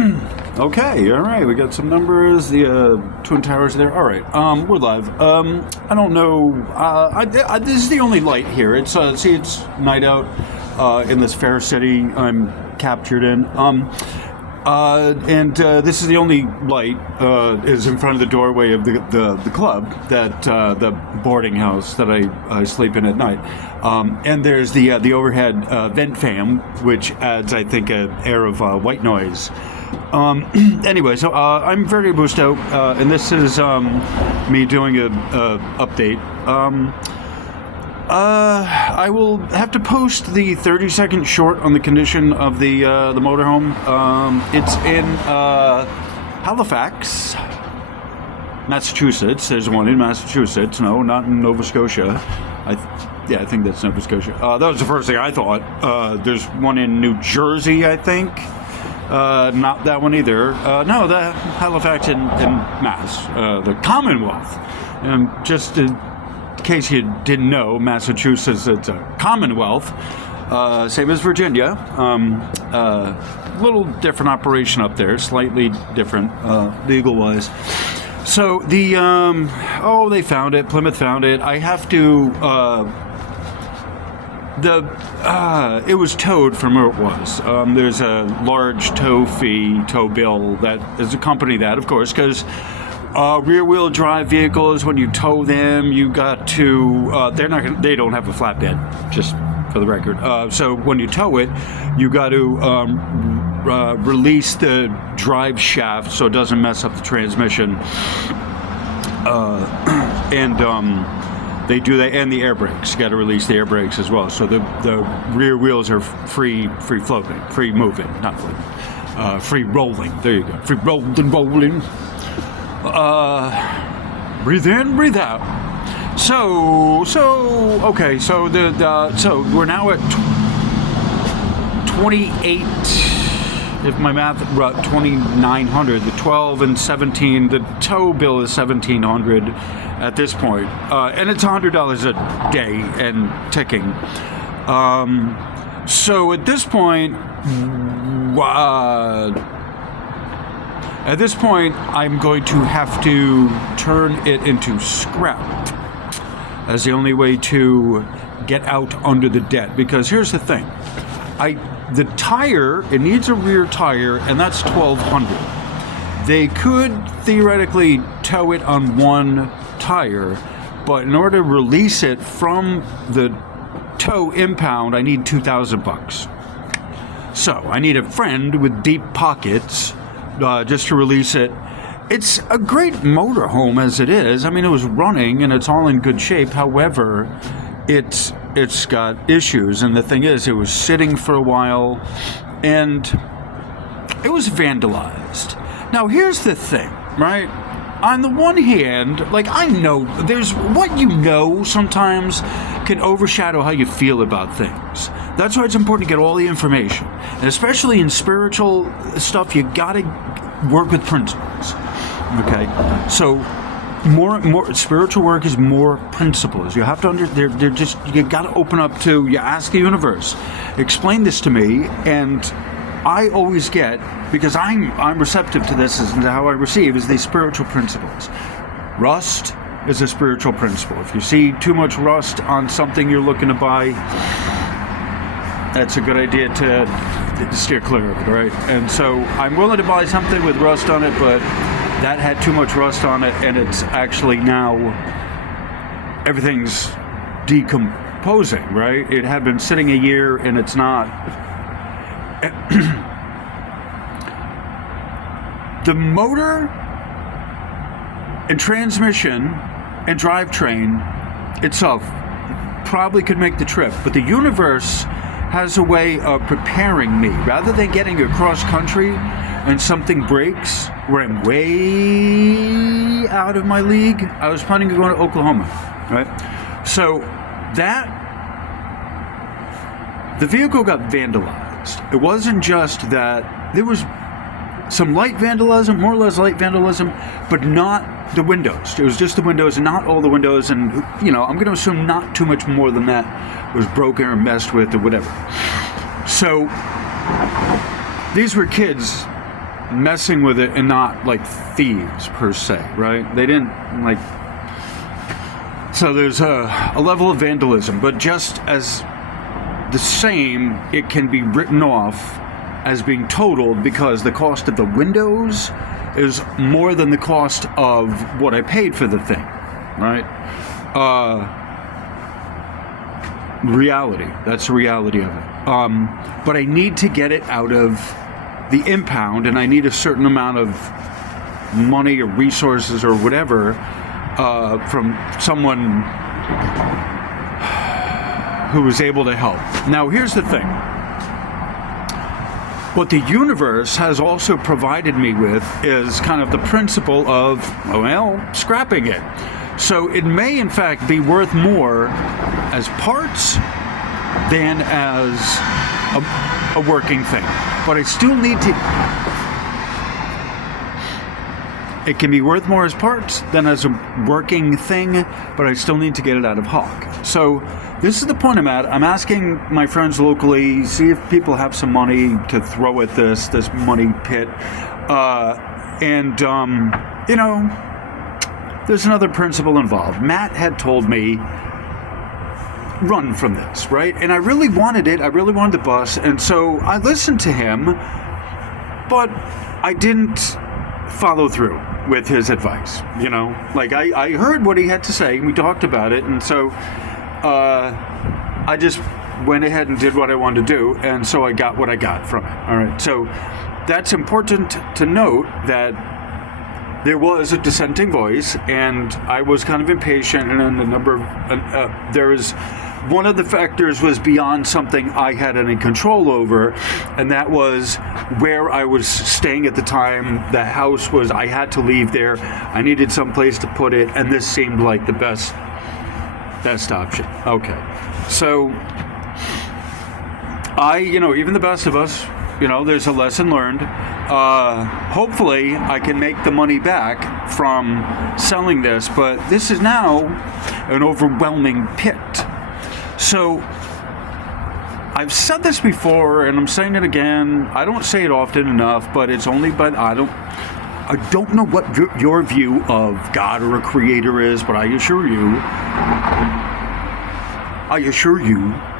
Okay, all right. We got some numbers. The Twin Towers are there. All right, we're live. I don't know. This is the only light here. It's it's night out in this fair city I'm captured in. And this is the only light is in front of the doorway of the club, that the boarding house that I sleep in at night. And there's the overhead vent fan, which adds, I think, an air of white noise. Anyway, so I'm very boosted out, and this is me doing a update. I will have to post the 30-second short on the condition of the motorhome. It's in Halifax, Massachusetts. There's one in Massachusetts. No, not in Nova Scotia. I think that's Nova Scotia. That was the first thing I thought. There's one in New Jersey, I think. Not that one either. No, the Halifax in Mass, the Commonwealth. Just in case you didn't know, Massachusetts, it's a Commonwealth, same as Virginia. A little different operation up there, slightly different legal-wise. So the they found it. Plymouth found it. I have to. It was towed from where it was. There's a large tow bill that is accompany that, of course, because rear-wheel drive vehicles, when you tow them, you got to. They don't have a flatbed, just for the record. So when you tow it, you got to release the drive shaft so it doesn't mess up the transmission, They do that, and the air brakes. Got to release the air brakes as well. So the rear wheels are free floating, free moving, not floating, free rolling. There you go, free rolling. Breathe in, breathe out. So okay. So so we're now at 28. If my math, 2,900. The 12 and 17. The tow bill is 1,700 at this point, and it's $100 a day and ticking. So at this point, I'm going to have to turn it into scrap as the only way to get out under the debt. Because here's the thing, the tire, it needs a rear tire, and that's $1,200. They could theoretically tow it on one tire, but in order to release it from the tow impound, I need $2,000. So I need a friend with deep pockets just to release it. It's a great motorhome as it is. I mean, it was running and it's all in good shape. However, it's got issues, and the thing is, it was sitting for a while and it was vandalized. Now here's the thing, right? On the one hand, like, I know there's what you know sometimes can overshadow how you feel about things. That's why it's important to get all the information, and especially in spiritual stuff, you gotta work with principles. Okay, so more spiritual work is more principles. You have to they're just, you got to open up to, you ask the universe, explain this to me, and I always get, because I'm receptive to this, and how I receive is these spiritual principles. Rust is a spiritual principle. If you see too much rust on something you're looking to buy, that's a good idea to steer clear of it, right? And so I'm willing to buy something with rust on it, but that had too much rust on it, and it's actually now everything's decomposing, right? It had been sitting a year and it's not. The motor and transmission and drivetrain itself probably could make the trip, but the universe has a way of preparing me. Rather than getting across country and something breaks where I'm way out of my league, I was planning to go to Oklahoma, right? So the vehicle got vandalized. It wasn't just that, there was some light vandalism, more or less light vandalism, but not the windows. It was just the windows, and not all the windows, and I'm going to assume not too much more than that was broken or messed with or whatever. So these were kids messing with it and not like thieves per se, right? They didn't like. So there's a level of vandalism, but just as the same, it can be written off as being totaled because the cost of the windows is more than the cost of what I paid for the thing, right? Reality. That's the reality of it. But I need to get it out of the impound, and I need a certain amount of money or resources or whatever from someone who was able to help. Now, here's the thing. What the universe has also provided me with is kind of the principle of, well, scrapping it. So it may, in fact, be worth more as parts than as a working thing. But I still need to... It can be worth more as parts than as a working thing, but I still need to get it out of Hawk. So this is the point I'm at. I'm asking my friends locally, see if people have some money to throw at this money pit. You know, there's another principle involved. Matt had told me, run from this, right? And I really wanted it. I really wanted the bus. And so I listened to him, but I didn't follow through with his advice, you know? Like, I heard what he had to say, and we talked about it, and so I just went ahead and did what I wanted to do, and so I got what I got from it. All right, so that's important to note that there was a dissenting voice, and I was kind of impatient, and the number of there was one of the factors was beyond something I had any control over, and that was where I was staying at the time. The house was, I had to leave there. I needed some place to put it, and this seemed like the best option. Okay, so even the best of us, there's a lesson learned. Hopefully I can make the money back from selling this, but this is now an overwhelming pit. So I've said this before, and I'm saying it again. I don't say it often enough, but it's only I don't know what your view of God or a creator is, but I assure you,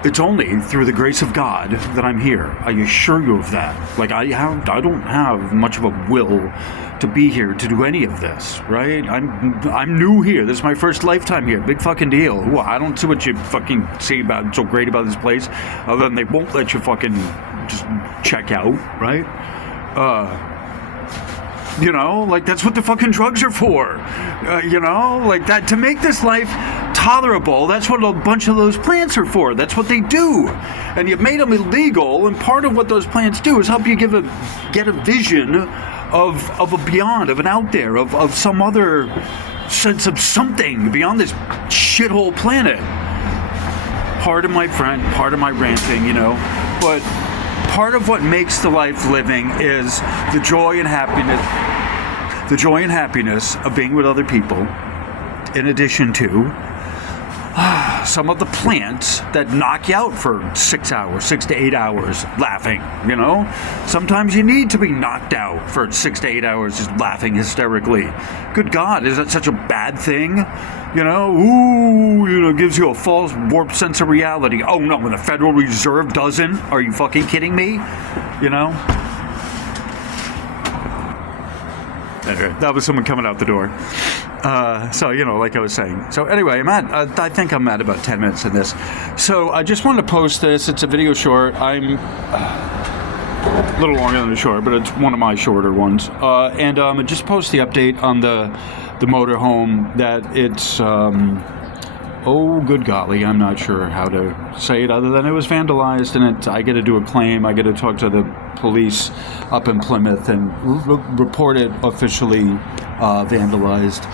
it's only through the grace of God that I'm here. I assure you of that. Like, I don't have much of a will to be here to do any of this, right? I'm new here. This is my first lifetime here. Big fucking deal. Well, I don't see what you fucking see about so great about this place, other than they won't let you fucking just check out, right? Like, that's what the fucking drugs are for. Like that, to make this life tolerable. That's what a bunch of those plants are for. That's what they do. And you've made them illegal, and part of what those plants do is help you get a vision of a beyond, of an out there, of some other sense of something beyond this shithole planet. Pardon my ranting, but part of what makes the life living is the joy and happiness of being with other people, in addition to some of the plants that knock you out for 6 to 8 hours laughing, Sometimes you need to be knocked out for 6 to 8 hours just laughing hysterically. Good God, is that such a bad thing? Gives you a false warped sense of reality. Oh no, when the Federal Reserve doesn't? Are you fucking kidding me? Anyway, that was someone coming out the door. Like I was saying. So anyway, I think I'm at about 10 minutes in this. So I just wanted to post this. It's a video short. I'm a little longer than a short, but it's one of my shorter ones. I just post the update on the motorhome that it's, oh good golly, I'm not sure how to say it other than it was vandalized, and I get to do a claim. I get to talk to the police up in Plymouth and report it officially vandalized.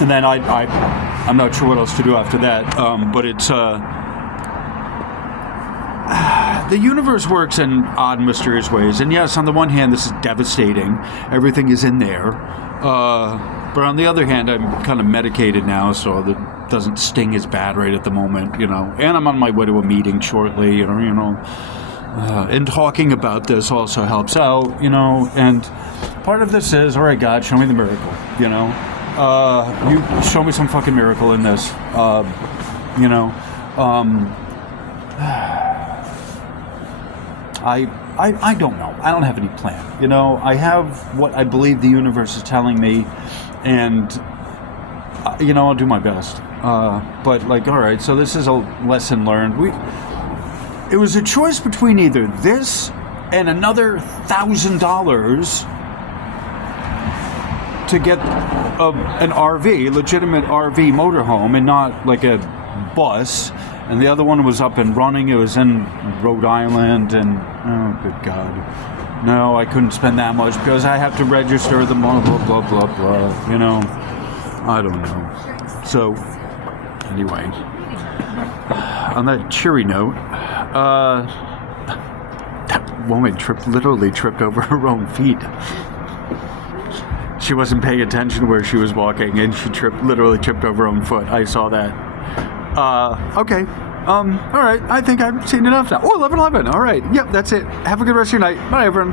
And then I'm not sure what else to do after that, but it's the universe works in odd, mysterious ways. And yes, on the one hand, this is devastating. Everything is in there. But on the other hand, I'm kind of medicated now, so it doesn't sting as bad right at the moment, And I'm on my way to a meeting shortly, And talking about this also helps out, and part of this is, all right, God, show me the miracle, you show me some fucking miracle in this, I don't know. I don't have any plan. I have what I believe the universe is telling me, and I'll do my best. But all right, so this is a lesson learned. It was a choice between either this and another $1,000 to get an RV, legitimate RV motorhome, and not like a bus. And the other one was up and running. It was in Rhode Island, and oh, good God. No, I couldn't spend that much because I have to register the blah, blah, blah, blah, blah, I don't know. So, anyway, on that cheery note, that woman literally tripped over her own feet. She wasn't paying attention where she was walking, and she literally tripped over her own foot. I saw that. Okay. All right. I think I've seen enough now. Oh, 11:11. All right. Yep, that's it. Have a good rest of your night. Bye, everyone.